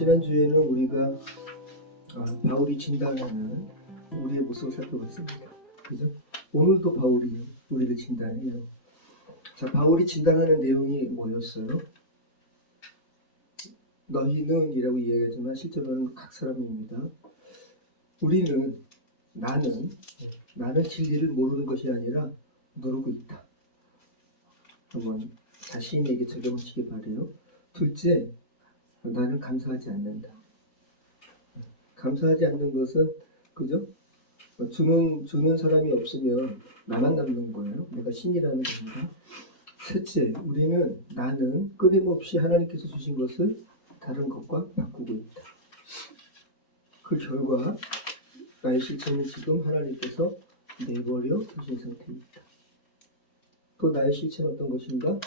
지난주에는 우리가 바울이 진단하는 우리의 모습을 살펴봤습니다. 그죠? 오늘도 바울이 우리를 진단해요. 자, 바울이 진단하는 내용이 뭐였어요? 너희는 이라고 이야기하지만 실제로는 각 사람입니다. 나는 진리를 모르는 것이 아니라 모르고 있다. 한번 자신에게 적용하시기 바래요. 둘째, 나는 감사하지 않는다. 감사하지 않는 것은 그죠? 주는 사람이 없으면 나만 남는 거예요. 내가 신이라는 겁니다. 셋째, 나는 끊임없이 하나님께서 주신 것을 다른 것과 바꾸고 있다. 그 결과 나의 실체는 지금 하나님께서 내버려 두신 상태에 있다. 또 나의 실체는 어떤 것인가?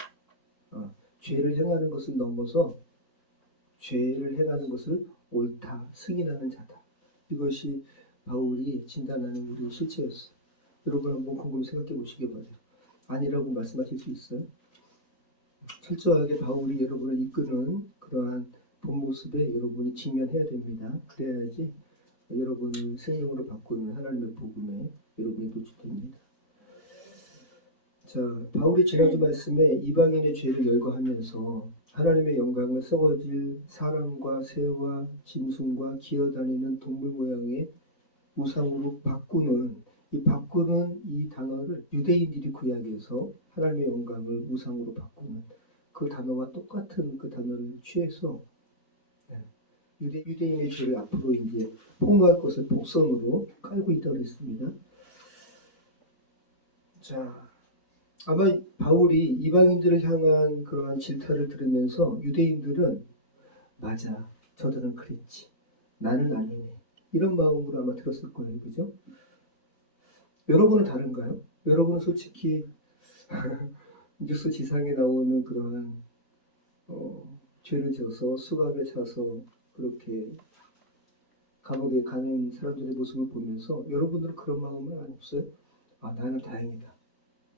죄를 행하는 것을 넘어서 죄를 행하는 것을 옳다, 승인하는 자다. 이것이 바울이 진단하는 우리의 실체였어요. 여러분 한번 곰곰이 생각해 보시기 바라요. 아니라고 말씀하실 수 있어요? 철저하게 바울이 여러분을 이끄는 그러한 본 모습에 여러분이 직면해야 됩니다. 그래야지 여러분을 생명으로 바꾸는 하나님의 복음에 여러분이 노출됩니다. 자, 바울이 지난주 말씀에 이방인의 죄를 열거하면서 하나님의 영광을 썩어질 사람과 새와 짐승과 기어다니는 동물 모양의 우상으로 바꾸는 이 단어를 유대인들이 구약에서 하나님의 영광을 우상으로 바꾸는 그 단어와 똑같은 그 단어를 취해서 유대인의 죄를 앞으로 이제 폭로할 것을 복선으로 깔고 있다고 했습니다. 자, 아마 바울이 이방인들을 향한 그러한 질타를 들으면서 유대인들은 맞아, 저들은 그랬지, 나는 아니네, 이런 마음으로 아마 들었을 거예요. 그죠? 여러분은 다른가요? 여러분은 솔직히 뉴스 지상에 나오는 그러한 죄를 지어서 수갑에 차서 그렇게 감옥에 가는 사람들의 모습을 보면서 여러분들은 그런 마음은 안 없어요? 나는 다행이다,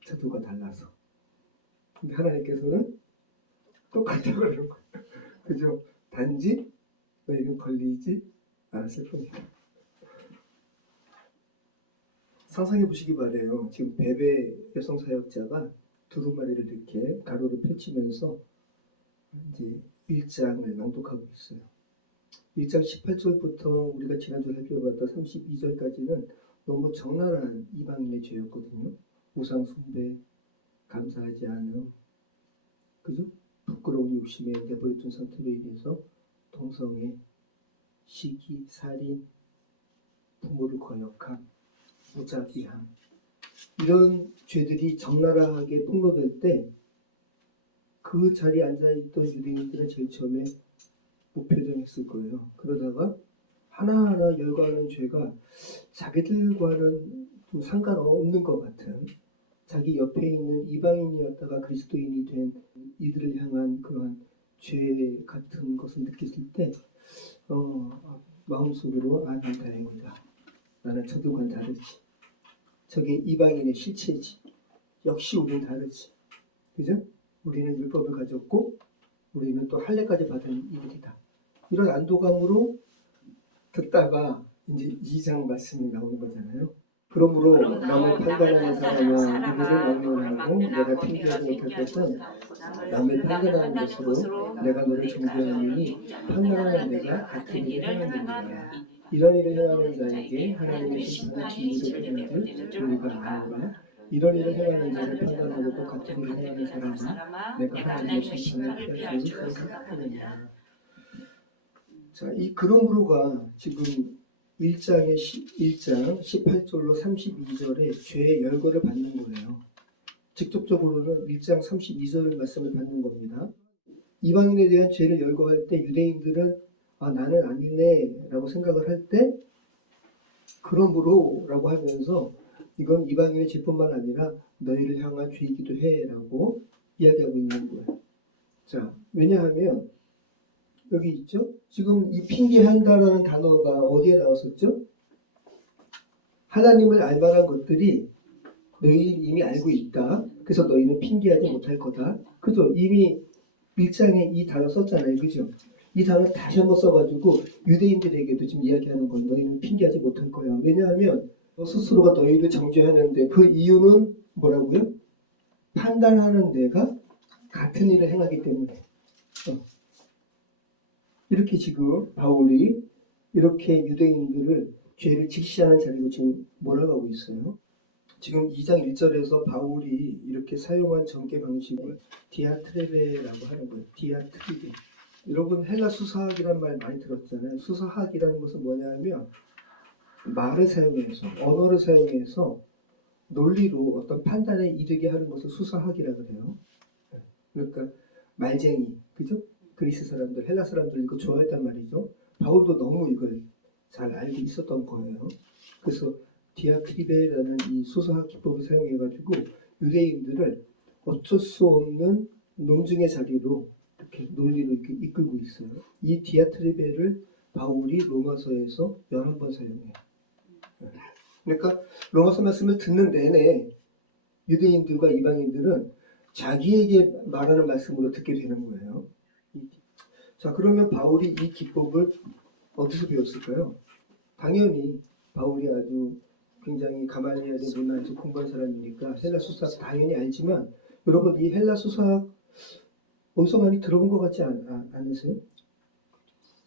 저들과 달라서. 근데 하나님께서는 똑같다고 그러는 거예요. 그죠? 단지 너희는 걸리지 않았을 뿐이다. 상상해 보시기 바래요. 지금 베베 여성사역자가 두루마리를 이렇게 가로로 펼치면서 이제 1장을 낭독하고 있어요. 1장 18절부터 우리가 지난주에 살펴봤던 32절까지는 너무 적나라한 이방인의 죄였거든요. 우상 숭배, 감사하지 않음, 그죠? 부끄러운 욕심에 내버려둔 상태로 인해서 동성애, 시기, 살인, 부모를 거역함, 무자비함, 이런 죄들이 적나라하게 폭로될 때 그 자리에 앉아있던 유대인들은 제일 처음에 무표정했을 거예요. 그러다가 하나하나 열거하는 죄가 자기들과는 좀 상관없는 것 같은, 자기 옆에 있는 이방인이었다가 그리스도인이 된 이들을 향한 그러한 죄 같은 것을 느꼈을 때 마음속으로 난 다행이다, 나는 저들과는 다르지, 저게 이방인의 실체지, 역시 우리는 다르지, 그죠? 우리는 율법을 가졌고 우리는 또 할례까지 받은 이들이다, 이런 안도감으로 듣다가 이제 2장 말씀이 나오는 거잖아요. 그러므로 남을 판단하는 사람은 누구를 막론하고 내가 핑계하지 못할 것은 남을 판단하는 것으로 내가 너를 정죄하느니 판단하는 내가 같은 일을 행하느니라. 이런 일을 행하는 자에게 하나님의 심판은 진리를 행하는 줄 우리가 아노라. 이런 일을 행하는 자를 판단하고도 같은 일을 행하는 사람은 내가 하나님의 심판을 피할 줄을 생각하느냐. 자, 이 그러므로가 지금 1장 18절로 32절에 죄의 열거를 받는 거예요. 직접적으로는 1장 32절 말씀을 받는 겁니다. 이방인에 대한 죄를 열거할 때 유대인들은 나는 아니네 라고 생각을 할 때 그러므로 라고 하면서 이건 이방인의 죄뿐만 아니라 너희를 향한 죄이기도 해 라고 이야기하고 있는 거예요. 자, 왜냐하면 여기 있죠? 지금 이 핑계한다라는 단어가 어디에 나왔었죠? 하나님을 알 만한 것들이 너희 이미 알고 있다. 그래서 너희는 핑계하지 못할 거다. 그죠? 이미 1장에 이 단어 썼잖아요. 그죠? 이 단어를 다시 한번 써가지고 유대인들에게도 지금 이야기하는 거예요. 너희는 핑계하지 못할 거야. 왜냐하면 너 스스로가 너희를 정죄하는데 그 이유는 뭐라고요? 판단하는 내가 같은 일을 행하기 때문에. 이렇게 지금 바울이 이렇게 유대인들을 죄를 직시하는 자리로 지금 몰아가고 있어요. 지금 2장 1절에서 바울이 이렇게 사용한 전개 방식을 디아트레베라고 하는 거예요. 디아트리베. 여러분 헬라 수사학이라는 말 많이 들었잖아요. 수사학이라는 것은 뭐냐면 말을 사용해서 언어를 사용해서 논리로 어떤 판단에 이르게 하는 것을 수사학이라고 해요. 그러니까 말쟁이, 그죠? 그리스 사람들, 헬라 사람들 이거 좋아했단 말이죠. 바울도 너무 이걸 잘 알고 있었던 거예요. 그래서 디아크리베라는 이 수사학 기법을 사용해가지고 유대인들을 어쩔 수 없는 논증의 자리로 이렇게 논리로 이렇게 이끌고 있어요. 이 디아트리베를 바울이 로마서에서 11번 사용해요. 그러니까 로마서 말씀을 듣는 내내 유대인들과 이방인들은 자기에게 말하는 말씀으로 듣게 되는 거예요. 자, 그러면 바울이 이 기법을 어디서 배웠을까요? 당연히 바울이 아주 굉장히 가말리엘의 문화에서 공부한 사람이니까 헬라 수사학 당연히 알지만 여러분 이 헬라 수사학 어디서 많이 들어본 것 같지 않으세요?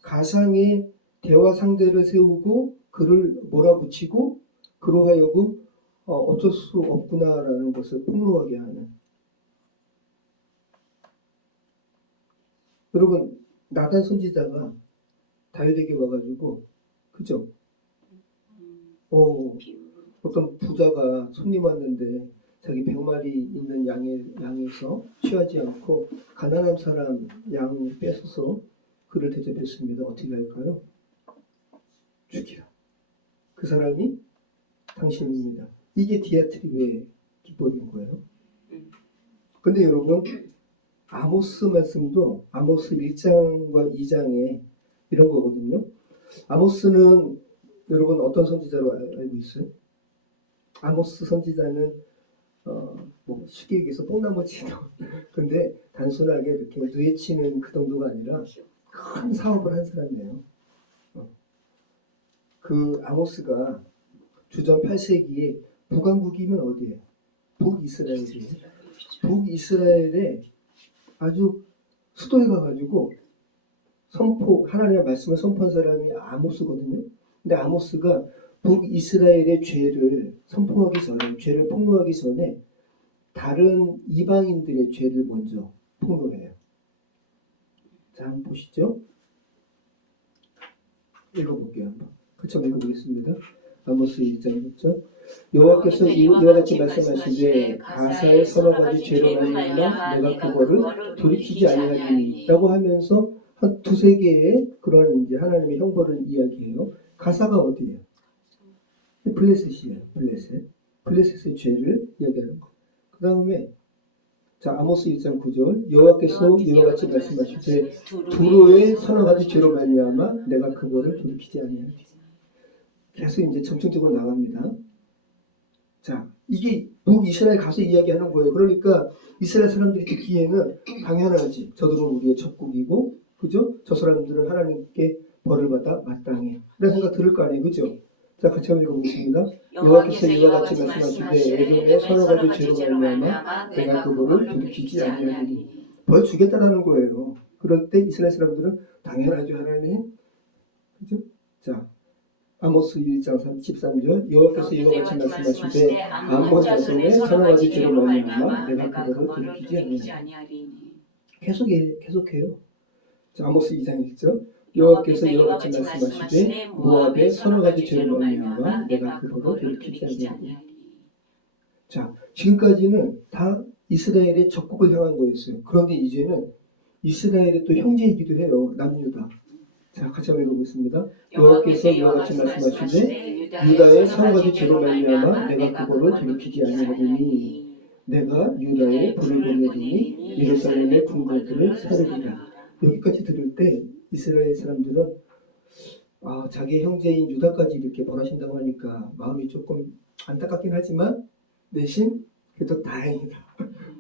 가상의 대화 상대를 세우고 그를 몰아붙이고 그로 하여금 어쩔 수 없구나라는 것을 폭로하게 하는. 여러분 나단 선지자가 다윗에게 와가지고 그죠? 어떤 부자가 손님 왔는데 자기 100마리 있는 양에서 취하지 않고 가난한 사람 양 뺏어서 그를 대접했습니다. 어떻게 할까요? 죽이라. 그 사람이 당신입니다. 이게 디아트리베의 기법인 거예요. 근데 여러분 아모스 말씀도 아모스 1장과 2장에 이런 거거든요. 아모스는 여러분 어떤 선지자로 알고 있어요? 아모스 선지자는 뭐 쉽게 얘기해서 뽕나무치는 근데 단순하게 이렇게 뇌치는 그 정도가 아니라 큰 사업을 한 사람이에요. 그 아모스가 주전 8세기에 북왕국이면 어디예요? 북이스라엘이에요. 북이스라엘에 아주 수도에 가가지고 하나님의 말씀을 선포한 사람이 아모스거든요. 근데 아모스가 북이스라엘의 죄를 선포하기 전에, 죄를 폭로하기 전에 다른 이방인들의 죄를 먼저 폭로해요. 자, 한번 보시죠. 읽어볼게요. 한번. 같이 한번 읽어보겠습니다. 아모스 1장 1절. 여호와께서 이와 같이 말씀하시되 가사의 서너 가지 죄로 말미암아 내가 그거를 돌이키지 아니하리니 라고 하면서 한 두세 개의 그런 이제 하나님의 형벌을 이야기해요. 가사가 어디예요? 블레셋이에요. 블레셋의 죄를 이야기하는 거. 그 다음에 자 아모스 1장 9절 여호와께서 이와 같이 말씀하시되 두로의 서너 가지 죄로 말미암아 내가 그거를 돌이키지 아니하리니. 계속 이제 점층적으로 나갑니다. 자, 이게 북이스라엘 가서 이야기하는 거예요. 그러니까 이스라엘 사람들이 듣기에는 당연하지. 저들은 우리의 적국이고, 그죠? 저 사람들은 하나님께 벌을 받아 마땅해. 이런 생각 들을 거 아니에요, 그죠? 자, 같이 한번 읽어보겠습니다. 여호와께서 이와 같이 말씀하시되 에돔의 서너 가지 죄로 말미암아 내가 그거를 돌이키지 아니하리니. 벌 주겠다라는 거예요. 그럴 때 이스라엘 사람들은 당연하죠, 하나님. 그죠? 자. 아모스 1장 13절 여호와께서 이와 같이 말씀하시되 아몬 자손의 서너 가지 죄로 말미암아 내가 그거를 돌이키지 아니하리니. 계속해요. 자, 아모스 2장 1절 여호와께서 이와 같이 말씀하시되 모압의 서너 가지 죄로 말미암아 내가 그거를 돌이키지 아니하리니. 자, 지금까지는 다 이스라엘의 적국을 향한 거였어요. 그런데 이제는 이스라엘의 또 형제이기도 해요. 남유다. 자, 같이 한번 읽어보겠습니다. 여호와께서 이와 같이 말씀하시되 유다의 서너 가지 죄로 말미암아 내가 그거를 돌이키지 아니하리니 내가 유다의 불을 보내리니 예루살렘의 궁궐들을 사르리라. 여기까지 들을 때 이스라엘 사람들은 자기 형제인 유다까지 이렇게 벌하신다고 하니까 마음이 조금 안타깝긴 하지만 내심 그래도 다행이다.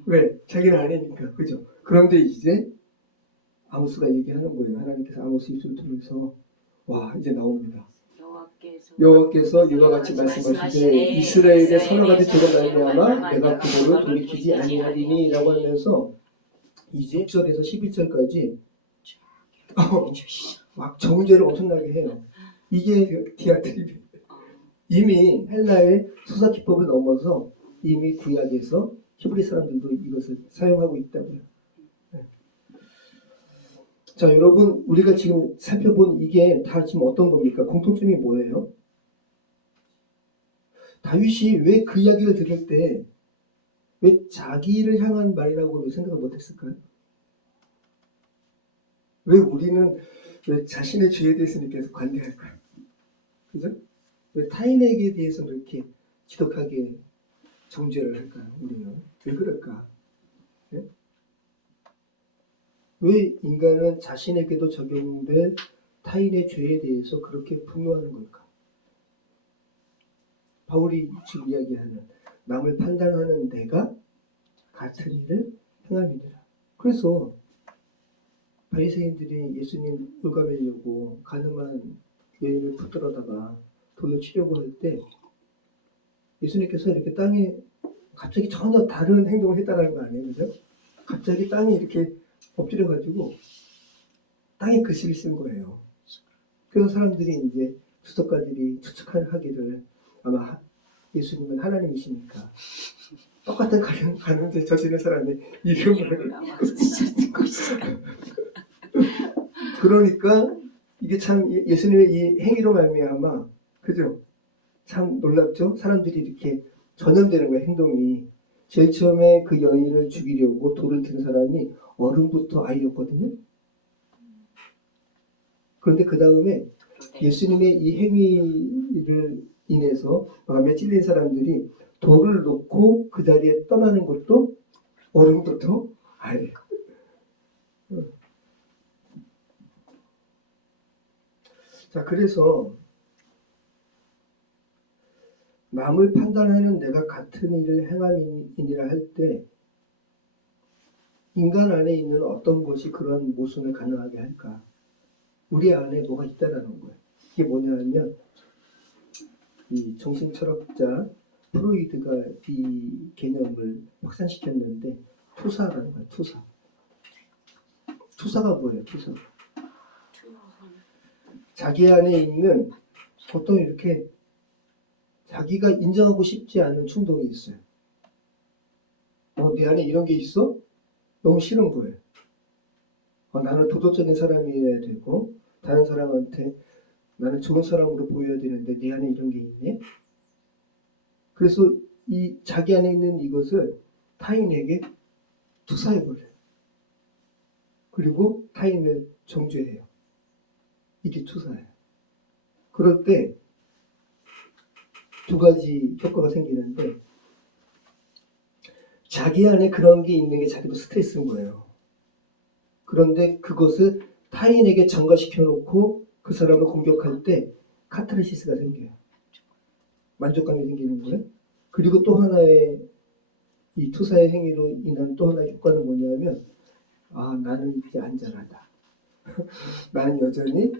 왜? 자기는 아니니까. 그죠? 그런데 이제 아모스가 얘기하는 거예요. 하나님께서 아모스 입술을 통해서 와 이제 나옵니다. 여호와께서 여호와께서 이와 같이 말씀하시되 이스라엘의 서너 가지 죄로 말미암아 내가 그들을 돌이키지 아니하리니 라고 하면서 이제 1절에서 11절까지 막 정죄를 엄청나게 해요. 이게 디아트립이에요. 이미 헬라의 수사 기법을 넘어서 이미 구약에서 히브리 사람들도 이것을 사용하고 있다고요. 네. 자, 여러분 우리가 지금 살펴본 이게 다 지금 어떤 겁니까? 공통점이 뭐예요? 다윗이 왜 그 이야기를 들을 때 왜 자기를 향한 말이라고 왜 생각을 못했을까요? 왜 우리는 왜 자신의 죄에 대해서는 계속 관대할까요? 그죠? 왜 타인에게 대해서 그렇게 지독하게 정죄를 할까요? 우리는 왜 그럴까? 네? 왜 인간은 자신에게도 적용될 타인의 죄에 대해서 그렇게 분노하는 걸까? 바울이 지금 이야기하는 남을 판단하는 내가 같은 일을 행함이니라. 그래서 바리새인들이 예수님 올가매려고 가늠한 여인을 붙들어다가 돌로 치려고 할 때 예수님께서 이렇게 땅에 갑자기 전혀 다른 행동을 했다는 거 아니에요, 그죠? 갑자기 땅에 이렇게 엎드려가지고 땅에 글씨를 쓴 거예요. 그래서 사람들이 이제 주석가들이 추측하기를 아마 예수님은 하나님이시니까 똑같은 가늠죄 저지른 사람의 이름을 그러니까 이게 참 예수님의 이 행위로 말미암아 그죠? 참 놀랍죠? 사람들이 이렇게 전염되는 거예요, 행동이. 제일 처음에 그 여인을 죽이려고 돌을 든 사람이 어른부터 아이였거든요. 그런데 그 다음에 예수님의 이 행위를 인해서 마음에 찔린 사람들이 돌을 놓고 그 자리에 떠나는 것도 어른부터 아이. 자, 그래서 남을 판단하는 내가 같은 일을 행함이니라 할 때 인간 안에 있는 어떤 것이 그러한 모순을 가능하게 할까? 우리 안에 뭐가 있다라는 거예요. 이게 뭐냐면 이 정신철학자 프로이드가 이 개념을 확산시켰는데 투사라는 거예요. 투사. 투사가 뭐예요? 투사. 자기 안에 있는 어떤 이렇게 자기가 인정하고 싶지 않은 충동이 있어요. 내 안에 이런 게 있어? 너무 싫은 거예요. 나는 도덕적인 사람이어야 되고 다른 사람한테 나는 좋은 사람으로 보여야 되는데 내 안에 이런 게 있네. 그래서 이 자기 안에 있는 이것을 타인에게 투사해버려요. 그리고 타인을 정죄해요. 이게 투사예요. 그럴 때 두 가지 효과가 생기는데 자기 안에 그런 게 있는 게 자기도 스트레스인 거예요. 그런데 그것을 타인에게 전가시켜 놓고 그 사람을 공격할 때 카타르시스가 생겨요. 만족감이 생기는 거예요. 그리고 또 하나의 이 투사의 행위로 인한 또 하나의 효과는 뭐냐면 나는 이제 안전하다. 나는 여전히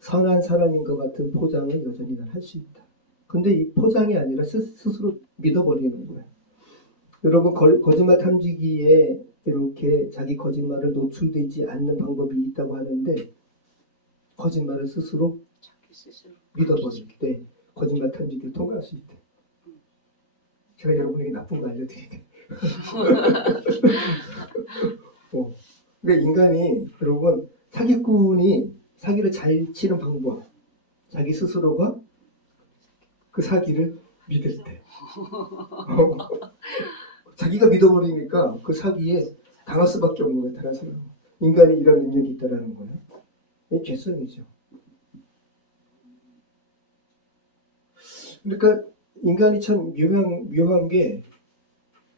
선한 사람인 것 같은 포장을 여전히 난 할 수 있다. 근데 이 포장이 아니라 스스로 믿어버리는 거예요. 여러분 거짓말 탐지기에 이렇게 자기 거짓말을 노출되지 않는 방법이 있다고 하는데 거짓말을 스스로 믿어버릴 때 거짓말 탐지기를 통과할 수 있대. 제가 여러분에게 나쁜 거 알려드릴게요. 그러니까 인간이 여러분 사기꾼이 사기를 잘 치는 방법 자기 스스로가 그 사기를 믿을 때 자기가 믿어버리니까 그 사기에 당할 수밖에 없는 거예요. 다른 사람. 인간이 이런 능력이 있다는 거예요. 이게 죄성이죠. 그러니까 인간이 참 묘한 게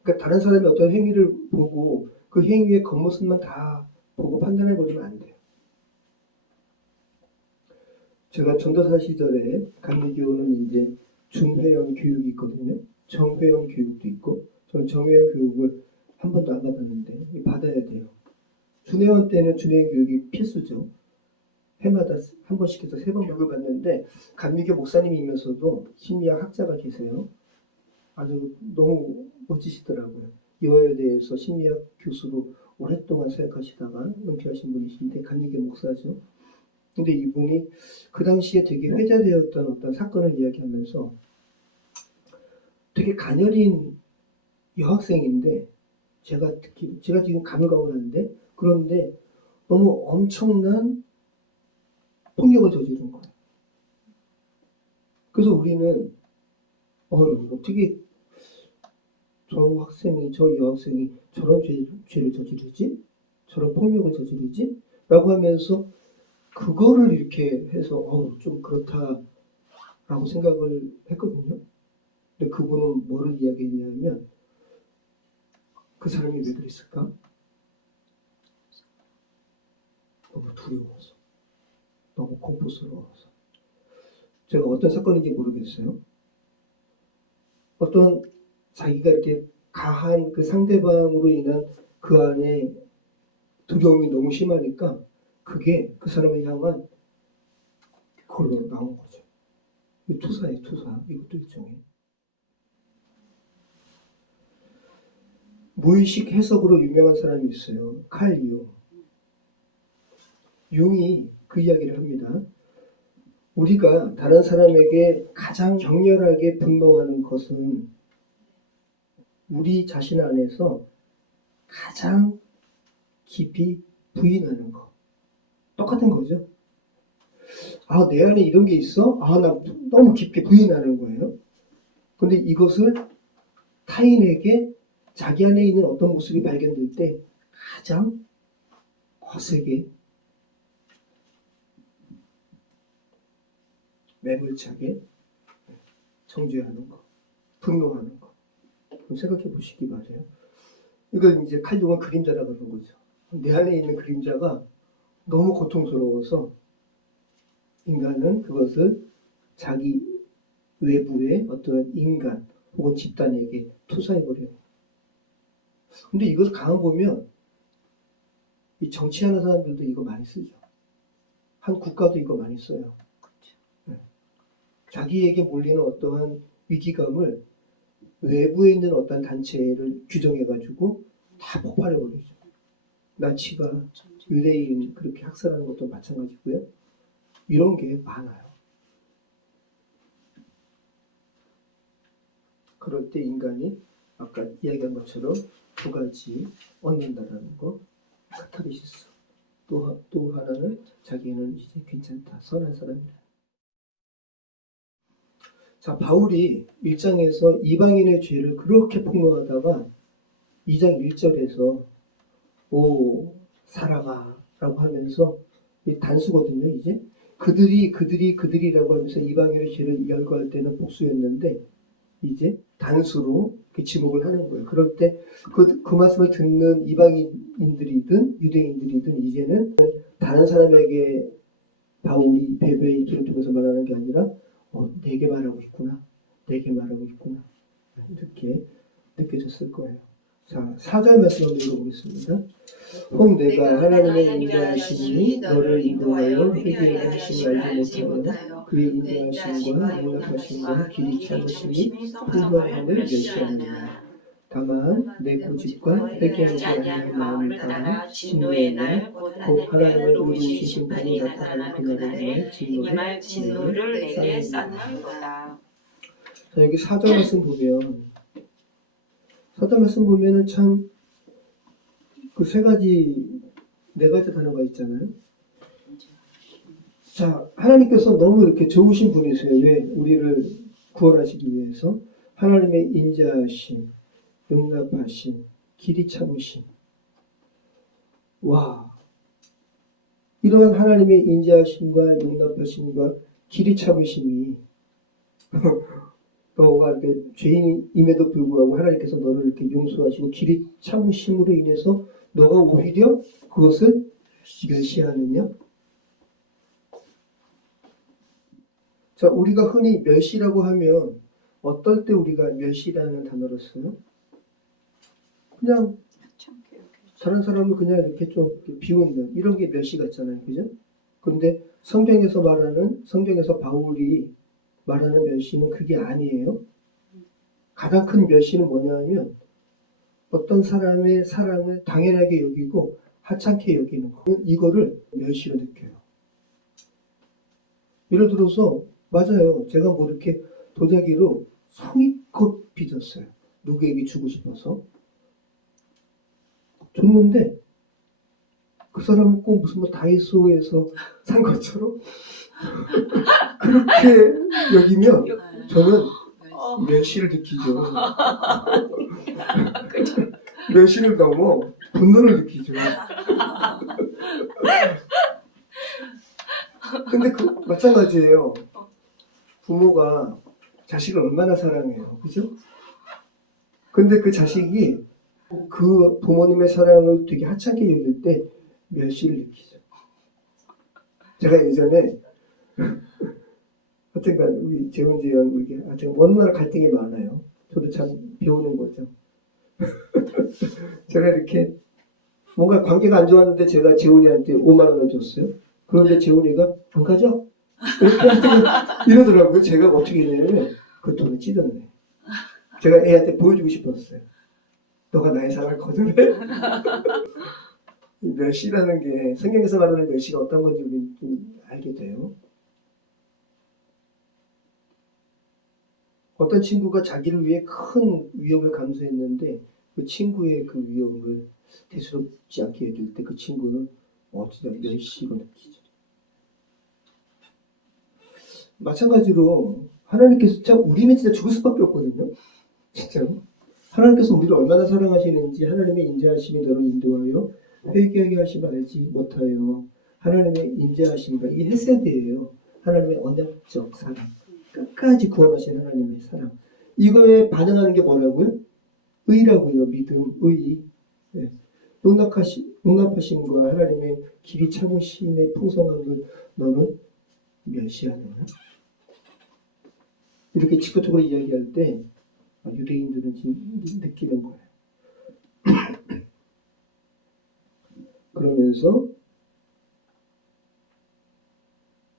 그러니까 다른 사람이 어떤 행위를 보고 그 행위의 겉모습만 다 보고 판단해버리면 안 돼요. 제가 전도사 시절에 감리교는 이제 중회형 교육이 있거든요. 정회형 교육도 있고 저는 정회형 교육을 한 번도 안 받았는데 받아야 돼요. 준회원 때는 준회원 교육이 필수죠. 해마다 한 번씩 해서 3번 교육을 받는데 감리교 목사님이면서도 심리학 학자가 계세요. 아주 너무 멋지시더라고요. 이화여대에서 심리학 교수로 오랫동안 사역하시다가 은퇴하신 분이신데 감리교 목사죠. 근데 이분이 그 당시에 되게 회자되었던 어떤 사건을 이야기하면서 되게 가녀린 여학생인데 제가 지금 가물가물한데 그런데 너무 엄청난 폭력을 저지른 거예요. 그래서 우리는 어떻게 저 여학생이 저런 죄를 저지르지? 저런 폭력을 저지르지? 라고 하면서 그거를 이렇게 해서 좀 그렇다라고 생각을 했거든요. 근데 그분은 뭐를 이야기했냐면 그 사람이 왜 그랬을까? 너무 두려워서, 너무 공포스러워서. 제가 어떤 사건인지 모르겠어요. 어떤 자기가 이렇게 가한 그 상대방으로 인한 그 안에 두려움이 너무 심하니까 그게 그 사람을 향한 그걸로 나온 거죠. 투사예요, 투사. 이것도 일종의. 무의식 해석으로 유명한 사람이 있어요. 칼 융. 융이 그 이야기를 합니다. 우리가 다른 사람에게 가장 격렬하게 분노하는 것은 우리 자신 안에서 가장 깊이 부인하는 것. 똑같은 거죠. 내 안에 이런 게 있어? 나 너무 깊게 부인하는 거예요. 근데 이것을 타인에게 자기 안에 있는 어떤 모습이 발견될 때 가장 거세게 매몰차게 정죄하는 것, 분노하는 것. 그럼 생각해 보시기 바래요. 이걸 이제 칼융은 그림자라고 하는 거죠. 내 안에 있는 그림자가 너무 고통스러워서 인간은 그것을 자기 외부의 어떤 인간 혹은 집단에게 투사해버려요. 근데 이것을 가만 보면 이 정치하는 사람들도 이거 많이 쓰죠. 한 국가도 이거 많이 써요. 자기에게 몰리는 어떠한 위기감을 외부에 있는 어떤 단체를 규정해가지고 다 폭발해버리죠. 나치가 유대인 그렇게 학살하는 것도 마찬가지고요. 이런 게 많아요. 그럴 때 인간이 아까 이야기한 것처럼 2가지 얻는다라는 거, 카타르시스. 또 하나는 자기는 이제 괜찮다, 선한 사람이라. 자, 바울이 1장에서 이방인의 죄를 그렇게 폭로하다가 2장 1절에서 살아가 라고 하면서 단수거든요. 이제 그들이라고 하면서 이방인의 죄를 열거할 때는 복수였는데 이제 단수로 지목을 하는 거예요. 그럴 때 그 말씀을 듣는 이방인들이든 유대인들이든 이제는 다른 사람에게 바울이 베베의 길을 통해서 말하는 게 아니라 내게 말하고 있구나. 내게 말하고 있구나. 이렇게 느껴졌을 거예요. 자, 4절 말씀 한번 읽어보겠습니다. 혹 내가 하나님의 인자하심이 너를 인도하여 회개하게 하심을 알지 못하여 그의 인자하심과 용납하심과 길이 참으심이 풍성함을 멸시하느냐. 다만 내 고집과 회개하지 아니한 마음을 따라 진노의 날 곧 하나님의 의로우신 심판이 나타나는 그날을 위해 진노를 내게 쌓는도다. 자, 여기 4절 말씀 보면은 참 그 3가지, 4가지 단어가 있잖아요. 자, 하나님께서 너무 이렇게 좋으신 분이세요. 왜? 우리를 구원하시기 위해서. 하나님의 인자하심, 용납하심, 길이 참으심. 와, 이러한 하나님의 인자하심과 용납하심과 길이 참으심이 너가 이렇게 죄인임에도 불구하고 하나님께서 너를 이렇게 용서하시고 길이 참으심으로 인해서 너가 오히려 그것을 멸시하느냐? 자, 우리가 흔히 멸시라고 하면 어떨 때 우리가 멸시라는 단어를 써요? 그냥 다른 사람을 그냥 이렇게 좀 비웃는 이런 게 멸시 같잖아요. 그죠? 근데 성경에서 바울이 말하는 멸시는 그게 아니에요. 가장 큰 멸시는 뭐냐면 어떤 사람의 사랑을 당연하게 여기고 하찮게 여기는 거. 이거를 멸시로 느껴요. 예를 들어서 맞아요. 제가 뭐 이렇게 도자기로 성의껏 빚었어요. 누구에게 주고 싶어서. 줬는데 그 사람은 꼭 무슨 뭐 다이소에서 산 것처럼 그렇게 여기면 저는 멸시를 느끼죠. 멸시를 넘어 분노를 느끼죠. 근데 그 마찬가지예요. 부모가 자식을 얼마나 사랑해요. 그죠? 근데 그 자식이 그 부모님의 사랑을 되게 하찮게 여길 때 멸시를 느끼죠. 제가 예전에 하여튼간 우리 재훈지 형 우리 얼마나 갈등이 많아요. 저도 참 배우는 거죠. 제가 이렇게 뭔가 관계가 안 좋았는데 제가 재훈이한테 5만 원을 줬어요. 그런데 재훈이가 안 가져? 이렇게 이러더라고요. 제가 어떻게 했냐면 그 돈을 찢었네. 제가 애한테 보여주고 싶었어요. 너가 나의 사랑을 거절해? 멸시라는 게 성경에서 말하는 멸시가 어떤 건지 우리 좀 알게 돼요. 어떤 친구가 자기를 위해 큰 위험을 감수했는데 그 친구의 그 위험을 대수롭지 않게 여길 때 그 친구는 진짜 멸시가 느끼죠. 마찬가지로 하나님께서 참 우리는 진짜 죽을 수밖에 없거든요. 진짜로. 하나님께서 우리를 얼마나 사랑하시는지 하나님의 인자하심이 너를 인도하여 회개하게 하심을 알지 못하여 하나님의 인자하심과 이게 헤세드예요. 하나님의 언약적 사랑. 끝까지 구원하신 하나님의 사랑. 이거에 반응하는 게 뭐라고요? 의라고요. 믿음, 의. 네. 용납하심과 하나님의 길이 참으심의 풍성함을 너는 멸시하는 거야. 이렇게 직접적으로 이야기할 때 유대인들은 지금 느끼는 거예요. 그러면서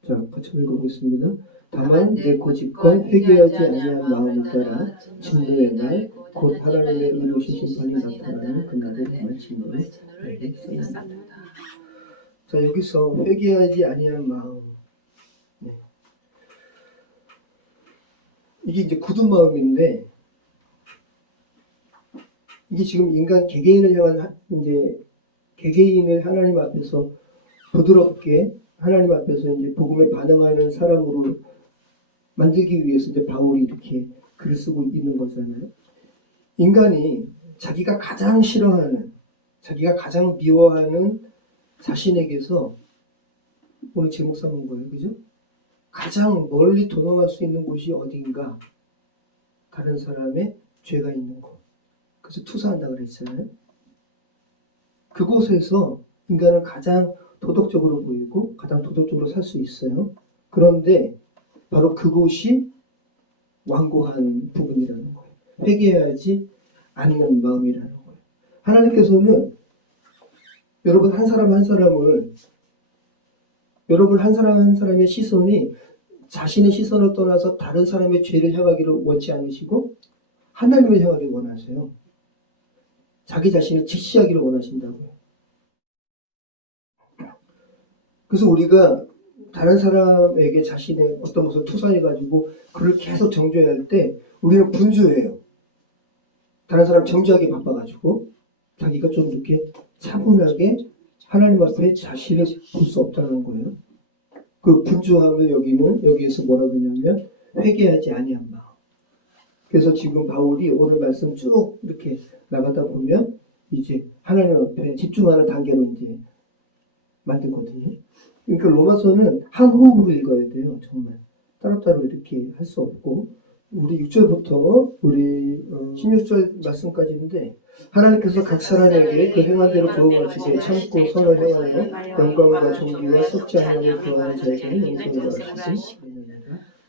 자, 같이 읽어보겠습니다. 다만 내 고집과 회개하지 아니한 마음을 따라 진노의 날 곧 하나님의 의로우신 심판이 나타나는 그날에 그만 진노를 내게 쌓는다. 자, 여기서 회개하지 아니한 마음. 네. 이게 이제 굳은 마음인데 이게 지금 인간 개개인을 향한 이제 개개인을 하나님 앞에서 부드럽게 하나님 앞에서 이제 복음에 반응하는 사람으로 만들기 위해서 이제 바울이 이렇게 글을 쓰고 있는 거잖아요. 인간이 자기가 가장 싫어하는, 자기가 가장 미워하는 자신에게서 오늘 제목 삼은 거예요. 그죠? 가장 멀리 도망갈 수 있는 곳이 어딘가? 다른 사람의 죄가 있는 곳. 그래서 투사한다고 그랬잖아요. 그곳에서 인간은 가장 도덕적으로 보이고 가장 도덕적으로 살 수 있어요. 그런데 바로 그곳이 완고한 부분이라는 거예요. 회개하지 않는 마음이라는 거예요. 하나님께서는 여러분 한 사람 한 사람을 여러분 한 사람 한 사람의 시선이 자신의 시선을 떠나서 다른 사람의 죄를 향하기를 원치 않으시고 하나님을 향하기를 원하세요. 자기 자신을 직시하기를 원하신다고요. 그래서 우리가 다른 사람에게 자신의 어떤 것을 투사해가지고 그를 계속 정죄해야 할 때 우리는 분주해요. 다른 사람 정죄하기 바빠가지고 자기가 좀 이렇게 차분하게 하나님 앞에 자신을 볼 수 없다는 거예요. 그 분주함을 여기에서 뭐라고 하냐면 회개하지 아니한 마음. 그래서 지금 바울이 오늘 말씀 쭉 이렇게 나가다 보면 이제 하나님 앞에 집중하는 단계로 이제 만들거든요. 그러니까 로마서는 한 호흡으로 읽어야 돼요. 정말 따로따로 이렇게 할 수 없고 우리 6절부터 우리 16절 말씀까지인데 하나님께서 각 사람에게 그 행한 대로 부어주시되 참고 선을 행하여 영광과 존귀와 썩지 않는 구원한 자에게는 영생을 더하시지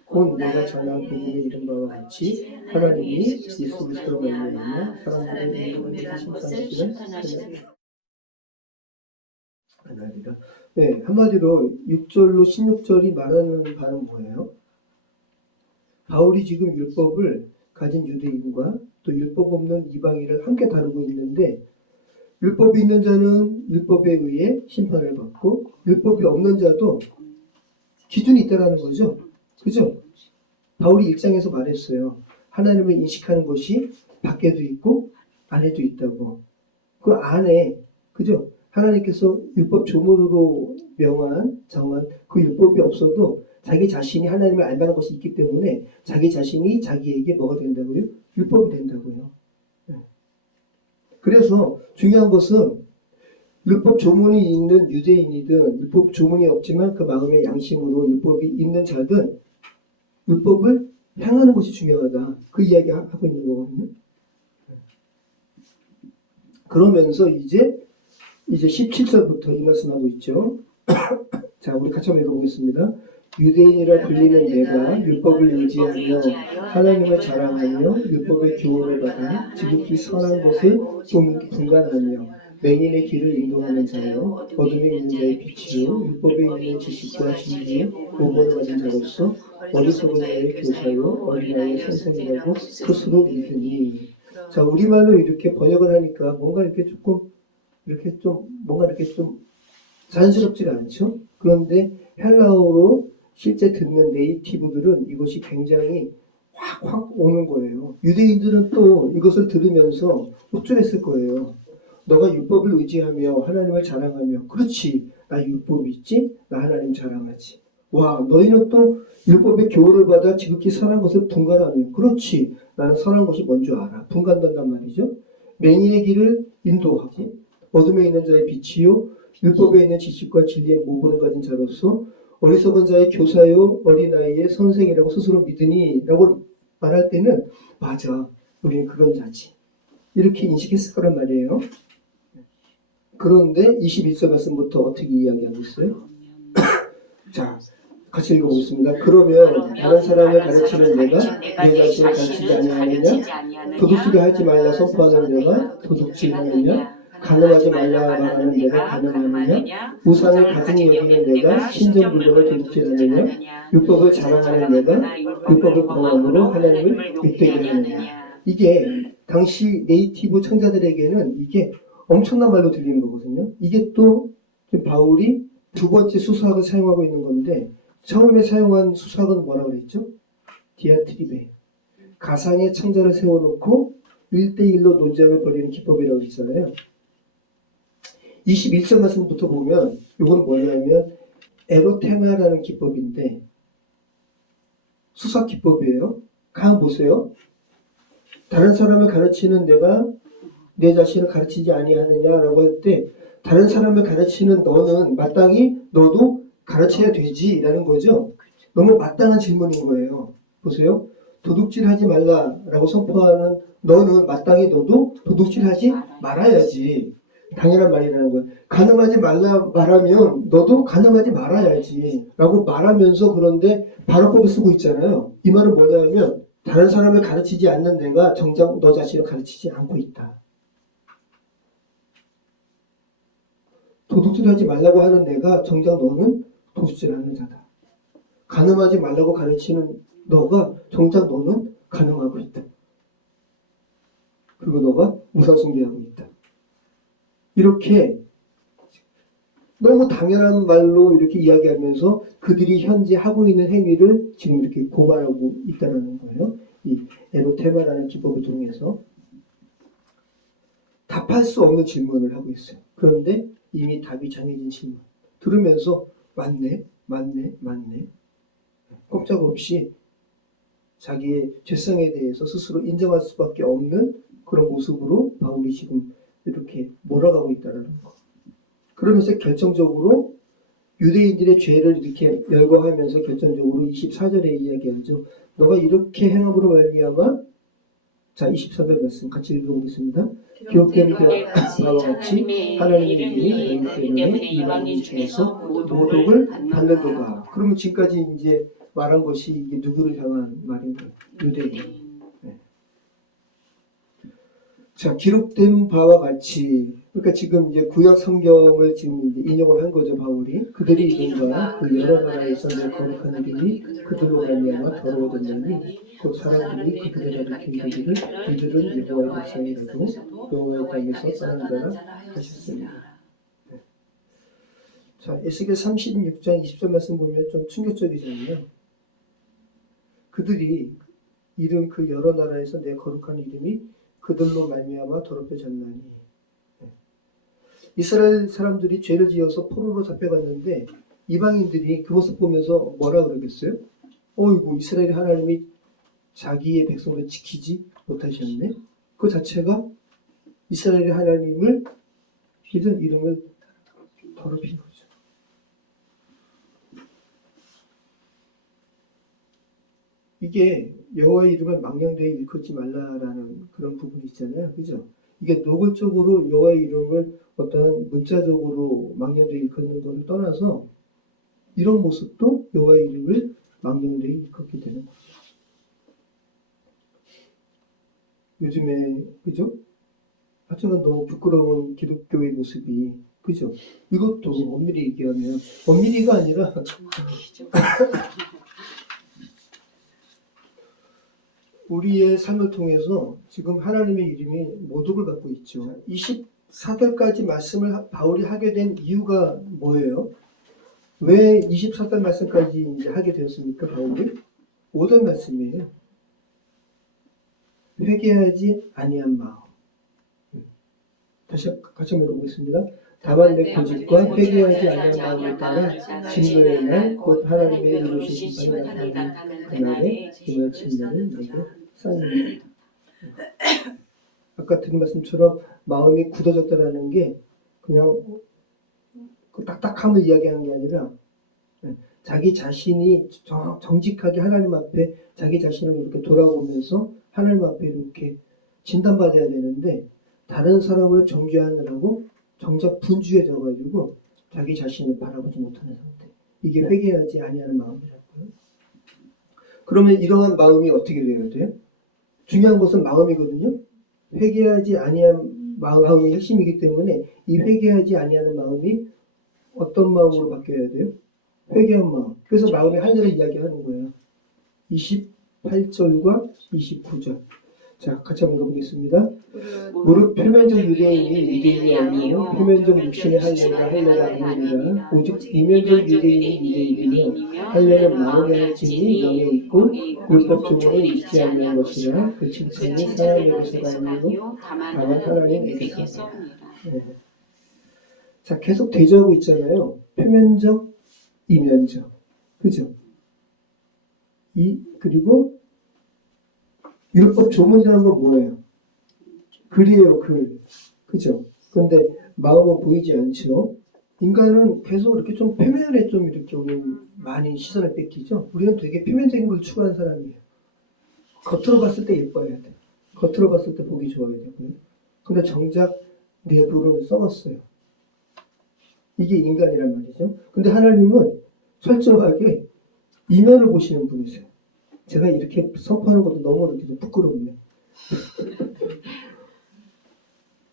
곧 내가 전한 복음의 이름 바와 같이 하나님이 예수 그리스도로 말미암아 사람들의 인도를 심판하시는 그날에 안 하리라. 네, 한마디로 6절로 16절이 말하는 바는 뭐예요? 바울이 지금 율법을 가진 유대인과 또 율법 없는 이방인을 함께 다루고 있는데, 율법이 있는 자는 율법에 의해 심판을 받고 율법이 없는 자도 기준이 있다라는 거죠. 그죠? 바울이 1장에서 말했어요. 하나님을 인식하는 것이 밖에도 있고 안에도 있다고. 그 안에, 그죠? 하나님께서 율법 조문으로 정한 그 율법이 없어도 자기 자신이 하나님을 알만한 것이 있기 때문에 자기 자신이 자기에게 뭐가 된다고요? 율법이 된다고요. 그래서 중요한 것은 율법 조문이 있는 유대인이든 율법 조문이 없지만 그 마음의 양심으로 율법이 있는 자든 율법을 행하는 것이 중요하다. 그 이야기 하고 있는 거거든요. 그러면서 이제 17절부터 이 말씀하고 있죠. 자, 우리 같이 한번 읽어보겠습니다. 유대인이라 불리는 내가 율법을 의지하며 하나님을 자랑하며 율법의 교훈을 받아 지극히 선한 것을 분간하며 맹인의 길을 인도하는 자요 어둠에 있는 자의 빛이요 율법에 있는 지식과 진리의 모범을 가진 자로서 어리석은 자의 교사요 어린아이의 선생이라고 스스로 믿으니. 자, 우리말로 이렇게 번역을 하니까 뭔가 이렇게 좀 자연스럽지가 않죠. 그런데 헬라어로 실제 듣는 네이티브들은 이것이 굉장히 확 오는 거예요. 유대인들은 또 이것을 들으면서 우쭐했을 거예요. 너가 율법을 의지하며 하나님을 자랑하며, 그렇지, 나 율법이 있지, 나 하나님 자랑하지. 와, 너희는 또 율법의 교훈을 받아 지극히 선한 것을 분간하며, 그렇지, 나는 선한 것이 뭔지 알아. 분간된단 말이죠. 맹인의 길을 인도하지, 어둠에 있는 자의 빛이요 율법에 있는 지식과 진리의 모본을 가진 자로서 어리석은 자의 교사요 어린아이의 선생이라고 스스로 믿으니 라고 말할 때는 맞아, 우리는 그런 자지, 이렇게 인식했을 거란 말이에요. 그런데 21절 말씀부터 어떻게 이야기하고 있어요? 자, 같이 읽어보겠습니다. 그러면 다른 사람을 가르치는 내가 내 자신을 가르치지 아니하느냐? 도둑질을 하지 말라 선포하는 내가 도둑질하느냐? 가늠하지 말라 말하는 내가 가늠하느냐? 우상을 가증히 여기는 내가 신전 물건을 도둑질하느냐? 율법을 자랑하는 내가 율법을 범함으로 하나님을 욕되게 하느냐? 이게 당시 네이티브 청자들에게는 이게 엄청난 말로 들리는 거거든요. 이게 또 바울이 두 번째 수사학을 사용하고 있는 건데, 처음에 사용한 수사학은 뭐라고 그랬죠? 디아트리베. 가상의 청자를 세워놓고 1대1로 논쟁을 벌이는 기법이라고 했잖아요. 21절 말씀부터 보면 이건 뭐냐면 에로테마라는 기법인데 수사 기법이에요. 가만 보세요. 다른 사람을 가르치는 내가 내 자신을 가르치지 아니하느냐라고 할 때 다른 사람을 가르치는 너는 마땅히 너도 가르쳐야 되지라는 거죠. 너무 마땅한 질문인 거예요. 보세요. 도둑질하지 말라라고 선포하는 너는 마땅히 너도 도둑질하지 말아야지. 당연한 말이라는 거예요. 가늠하지 말라 말하면 너도 가늠하지 말아야지 라고 말하면서 그런데 발언법을 쓰고 있잖아요. 이 말은 뭐냐면 다른 사람을 가르치지 않는 내가 정작 너 자신을 가르치지 않고 있다. 도둑질하지 말라고 하는 내가 정작 너는 도둑질하는 자다. 가늠하지 말라고 가르치는 너가 정작 너는 가늠하고 있다. 그리고 너가 우상숭배하고 있다. 이렇게 너무 당연한 말로 이렇게 이야기하면서 그들이 현재 하고 있는 행위를 지금 이렇게 고발하고 있다는 거예요. 이 에로테마라는 기법을 통해서 답할 수 없는 질문을 하고 있어요. 그런데 이미 답이 정해진 질문. 들으면서 맞네. 꼼짝없이 자기의 죄성에 대해서 스스로 인정할 수밖에 없는 그런 모습으로 바울이 지금 이렇게 몰아가고 있다는 거. 그러면서 결정적으로 유대인들의 죄를 이렇게 열거하면서 결정적으로 24절에 이야기하죠. 너가 이렇게 행함으로 말미암아, 자 24절 말씀 같이 읽어보겠습니다. 기록된 바와 같이 하나님의 이름이 때문에 이방인 중에서 모독을 받는도다. 그러면 지금까지 이제 말한 것이 이게 누구를 향한 말인가요? 유대인. 네. 자, 기록된 바와 같이 그러니까 지금 이제 구약 성경을 지금 이제 인용을 한 거죠, 바울이. 그들이 이른바 그 여러 나라에서 내 거룩한 이름이 그들로 말미암아 더러워졌나니 곧 사람들이 그들을 가리켜 이르기를 이들은 여호와의 백성이라고 여호와의 땅에서 떠난 자라 하셨습니다. 자, 에스겔 36장 20절 말씀 보면 좀 충격적이잖아요. 그들이 이른 그 여러 나라에서 내 거룩한 이름이 그들로 말미암아 더럽혀졌나니. 이스라엘 사람들이 죄를 지어서 포로로 잡혀갔는데 이방인들이 그 모습 보면서 뭐라 그러겠어요? 어이구, 이스라엘 하나님이 자기의 백성을 지키지 못하셨네. 그 자체가 이스라엘 하나님을 믿은 이름을 더럽힌 거죠. 이게 여호와의 이름을 망령되이 일컫지 말라라는 그런 부분이 있잖아요. 그죠? 이게 노골적으로 여호와의 이름을 어떤 문자적으로 망령되이 일컫는 것을 떠나서 이런 모습도 여호와의 이름을 망령되이 일컫게 되는 거죠. 요즘에 그죠? 하여튼 너무 부끄러운 기독교의 모습이 그죠? 이것도 엄밀히 얘기하면 엄밀히가 아니라 우리의 삶을 통해서 지금 하나님의 이름이 모독을 받고 있죠. 24절까지 말씀을 바울이 하게 된 이유가 뭐예요? 왜 24절 말씀까지 이제 하게 되었습니까? 바울이? 5절 말씀이에요. 회개하지 아니한 마음. 다시 같이 한번 읽어보겠습니다. 다만 내 고집과 회개하지 아니한 마음을 따라 진노의 날 곧 하나님의 이루신 심판이 나타나는 그날에 그의 침례를 내게 쌓입니다. 아까 드린 말씀처럼 마음이 굳어졌다라는 게 그냥 그 딱딱함을 이야기하는 게 아니라 자기 자신이 정직하게 하나님 앞에 자기 자신을 이렇게 돌아보면서 하나님 앞에 이렇게 진단받아야 되는데 다른 사람을 정죄하느라고 정작 분주해져가지고 자기 자신을 바라보지 못하는 상태. 이게 회개하지 아니하는 마음이라고요. 그러면 이러한 마음이 어떻게 되어야 돼요? 중요한 것은 마음이거든요. 회개하지 아니한 마음이 핵심이기 때문에 이 회개하지 아니하는 마음이 어떤 마음으로 바뀌어야 돼요? 회개한 마음. 그래서 마음의 할례를 이야기하는 거예요. 28절과 29절. 자, 같이 한번 읽어보겠습니다. 무릇 표면적 유대인이 유대인이 아니요 표면적 육신의 할례가 아니니라. 오직 이면적 유대인이 유대인이며 할례는 마음의 할지니 영에 있고 율법적으로 있지 않는 것이라 그 칭찬이 사람에게서가 아니요 다만 하나님에게서. 네. 자, 계속 대조하고 있잖아요. 표면적, 이면적. 그죠? 그리고 율법 조문이라는 건 뭐예요? 글이에요, 글. 그죠? 근데 마음은 보이지 않죠? 인간은 계속 이렇게 좀 표면에 좀 이렇게 우리는 많이 시선을 뺏기죠? 우리는 되게 표면적인 걸 추구하는 사람이에요. 겉으로 봤을 때 예뻐야 돼. 겉으로 봤을 때 보기 좋아야 되고요. 근데 정작 내부는 썩었어요. 이게 인간이란 말이죠. 근데 하나님은 철저하게 이면을 보시는 분이세요. 제가 이렇게 선포하는 것도 너무 이렇게 좀 부끄럽네요.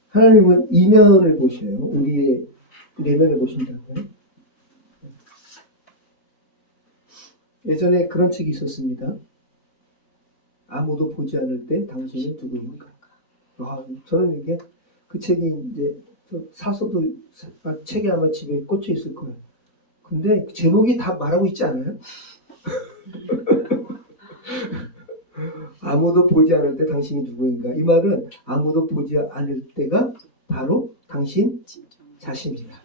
하나님은 이면을 보셔요. 우리의 내면을 보신다고요. 예전에 그런 책이 있었습니다. 아무도 보지 않을 때 당신은 누구입니까? 저는 이게 그 책이 이제 사서도 책이 아마 집에 꽂혀 있을 거예요. 근데 제목이 다 말하고 있지 않아요? 아무도 보지 않을 때 당신이 누구인가? 이 말은 아무도 보지 않을 때가 바로 당신 자신이다.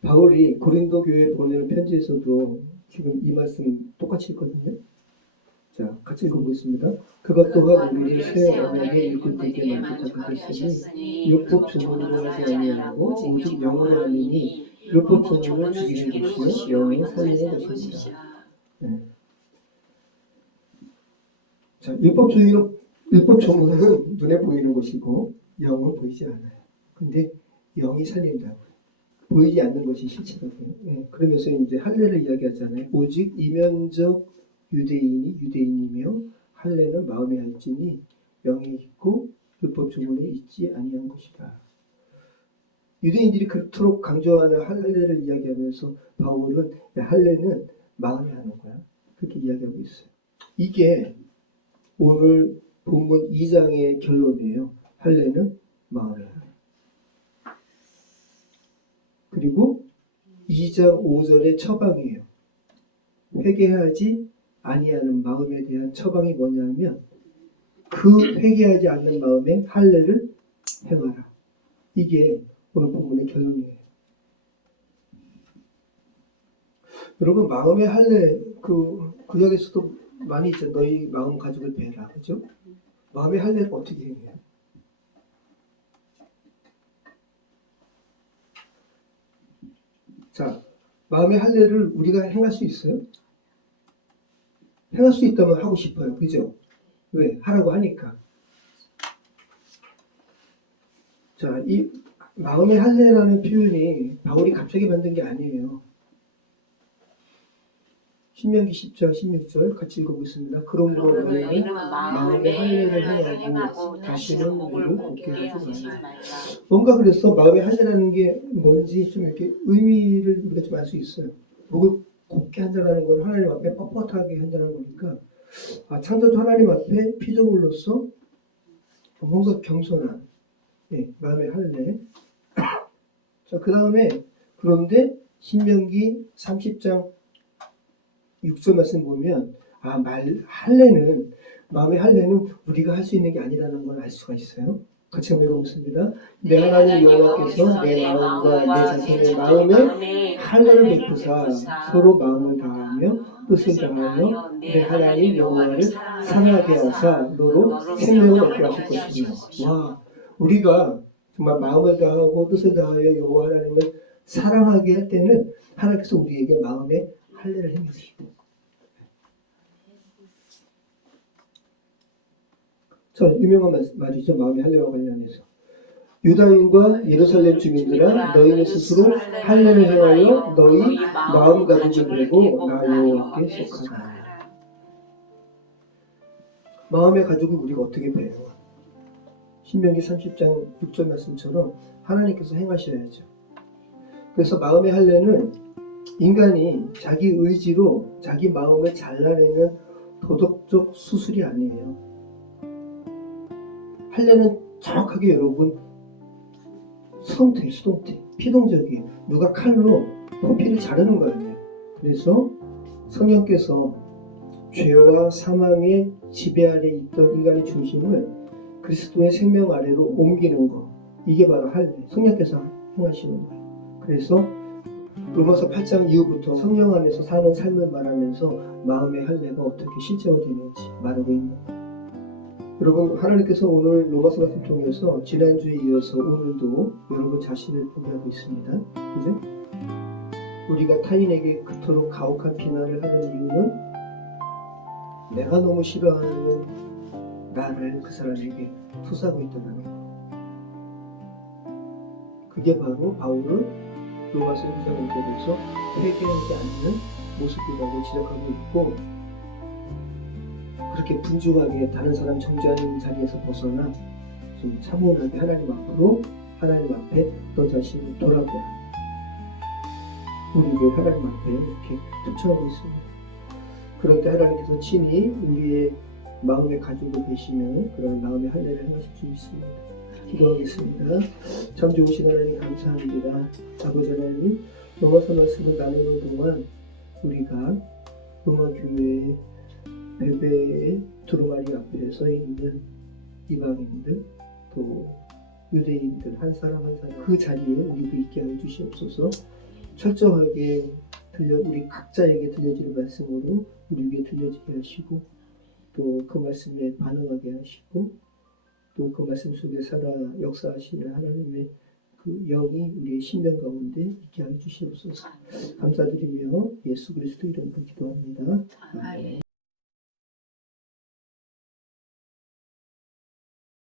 바울이 고린도 교회에 보내는 편지에서도 지금 이 말씀 똑같이 있거든요. 자, 같이 읽어보겠습니다. 그것 또한 우리를 새 언약의 일꾼되게 만족하였으니 율법 조문으로 하지 아니하고 오직 영으로 하느니 율법 조문을 죽이는 것이요 영을 살리는 것입니다. 네. 자, 율법 조문은 눈에 보이는 것이고 영은 보이지 않아요. 근데 영이 살린다고요. 보이지 않는 것이 실체라고요. 네. 그러면서 이제 할례를 이야기하잖아요. 오직 이면적 유대인이 유대인이며 할례는 마음의 할지니 영에 있고 율법 주문에 있지 아니한 것이다. 유대인들이 그토록 강조하는 할례를 이야기하면서 바울은 할례는 마음에 하는 거야. 그렇게 이야기하고 있어요. 이게 오늘 본문 2장의 결론이에요. 할례는 마음에 하는. 그리고 2장 5절의 처방이에요. 회개하지 아니하는 마음에 대한 처방이 뭐냐면 그 회개하지 않는 마음에 할례를 행하라. 이게 오늘 본문의 결론이에요. 여러분 마음의 할례 구약에서도 많이 있죠. 너희 마음 가죽을 베라. 그죠? 마음의 할례를 어떻게 해요? 자, 마음의 할례를 우리가 행할 수 있어요? 행할 수 있다면 하고 싶어요. 그죠? 왜? 하라고 하니까. 자, 이 마음의 할례라는 표현이 바울이 갑자기 만든 게 아니에요. 신명기 10장 16절 같이 읽어보겠습니다. 그러므로 너희는 마음의 할례를 행하고 다시는 목을 곱게 하지 말라. 뭔가 그래서 마음의 할례라는 게 뭔지 좀 이렇게 의미를 우리가 좀 알 수 있어요. 목을 곱게 한다는 건 하나님 앞에 뻣뻣하게 한다는 거니까 창조주 하나님 앞에 피조물로서 뭔가 겸손한 마음의 할례. 자, 그 다음에 그런데 신명기 30장 6절 말씀 보면 할례는 마음의 할례는 우리가 할 수 있는 게 아니라는 걸 알 수가 있어요. 같이 한번 읽어보겠습니다. 내 하나님 여호와께서 내 마음과 내 자신의 마음에 할례를 베푸사 서로 마음을 다하며 뜻을 다하여 내 하나님 여호와를 사랑하게 하사 너로 생명을 얻게 하실 것이며. 와, 우리가 정말 마음을 다하고 뜻을 다하여 여호와 하나님을 사랑하게 할 때는 하나님께서 우리에게 마음의 할례를 행하시고. 자, 유명한 말이죠. 마음의 할례와 관련해서. 유다인과 예루살렘 주민들아 너희는 스스로 할례를 행하여 너희 마음 가죽을 베고 나 여호와께 속하라. 마음의 가죽을 우리가 어떻게 베요? 신명기 30장 6절 말씀처럼 하나님께서 행하셔야죠. 그래서 마음의 할례는 인간이 자기 의지로 자기 마음을 잘라내는 도덕적 수술이 아니에요. 할례는 정확하게 여러분 수동태, 피동적이에요. 누가 칼로 포피를 자르는 거예요. 그래서 성령께서 죄와 사망의 지배 아래 있던 인간의 중심을 그리스도의 생명 아래로 옮기는 거. 이게 바로 할례. 성령께서 행하시는 거예요. 그래서 로마서 8장 이후부터 성령 안에서 사는 삶을 말하면서 마음의 할례가 어떻게 실제화되는지 말하고 있는 거예요. 여러분 하나님께서 오늘 로마서 말씀 통해서 지난주에 이어서 오늘도 여러분 자신을 보게 하고 있습니다. 그죠? 우리가 타인에게 그토록 가혹한 비난을 하는 이유는 내가 너무 싫어하는 나를 그 사람에게 투사하고 있다는 거. 그게 바로 바울은 로마서 1장 5절에서 회개하지 않는 모습이라고 지적하고 있고, 그렇게 분주하게 다른 사람 정죄하는 자리에서 벗어나 좀 차분하게 하나님 앞에 너 자신을 돌아보라. 우리를 하나님 앞에 이렇게 초청하고 있습니다. 그럴 때 하나님께서 친히 우리의 마음의 가죽을 베시는 그런 마음의 할례를 행하실 줄 믿습니다. 기도하겠습니다. 참 좋으신 하나님 감사합니다. 아버지 하나님, 로마서 말씀을 나누는 동안 우리가 로마 교회의 베베의 두루마리 앞에 서 있는 이방인들, 또 유대인들 한 사람 한 사람 그 자리에 우리도 있게 하여 주시옵소서. 철저하게 우리 각자에게 들려지는 말씀으로 우리에게 들려지게 하시고, 또 그 말씀에 반응하게 하시고, 또 그 말씀 속에 살아 역사하시는 하나님의 그 영이 우리의 심령 가운데 있게 하여 주시옵소서. 감사드리며 예수 그리스도 이름으로 기도합니다. 아멘.